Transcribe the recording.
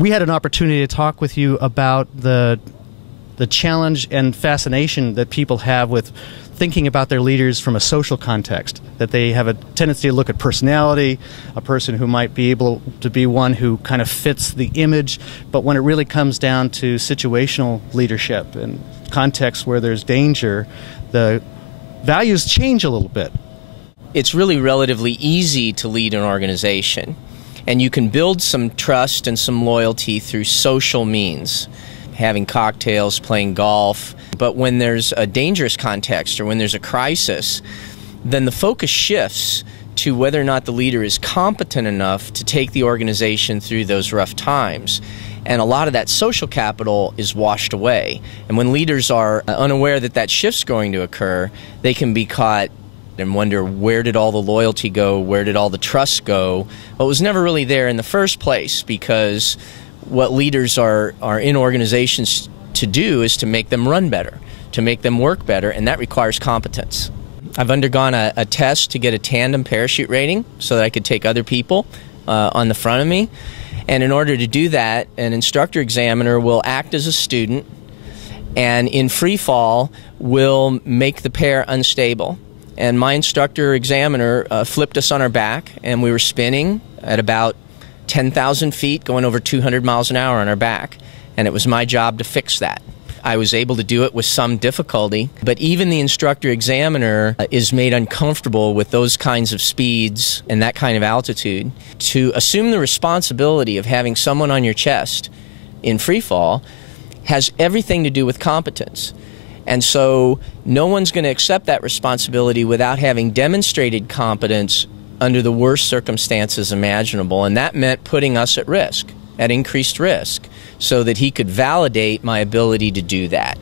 we had an opportunity to talk with you about the challenge and fascination that people have with thinking about their leaders from a social context, that they have a tendency to look at personality, a person who might be able to be one who kind of fits the image, but when it really comes down to situational leadership and contexts where there's danger, the values change a little bit. It's really relatively easy to lead an organization, and you can build some trust and some loyalty through social means, having cocktails, playing golf. But when there's a dangerous context or when there's a crisis, then the focus shifts to whether or not the leader is competent enough to take the organization through those rough times. And a lot of that social capital is washed away. And when leaders are unaware that that shift's going to occur, they can be caught and wonder, where did all the loyalty go? Where did all the trust go? Well, it was never really there in the first place, because what leaders are in organizations to do is to make them run better, to make them work better, and that requires competence. I've undergone a test to get a tandem parachute rating so that I could take other people on the front of me. And in order to do that, an instructor examiner will act as a student, and in free fall will make the pair unstable. And my instructor examiner flipped us on our back, and we were spinning at about 10,000 feet, going over 200 miles an hour on our back. And it was my job to fix that. I was able to do it with some difficulty, but even the instructor examiner is made uncomfortable with those kinds of speeds and that kind of altitude. To assume the responsibility of having someone on your chest in free fall has everything to do with competence. And so no one's going to accept that responsibility without having demonstrated competence under the worst circumstances imaginable, and that meant putting us at risk, at increased risk, so that he could validate my ability to do that.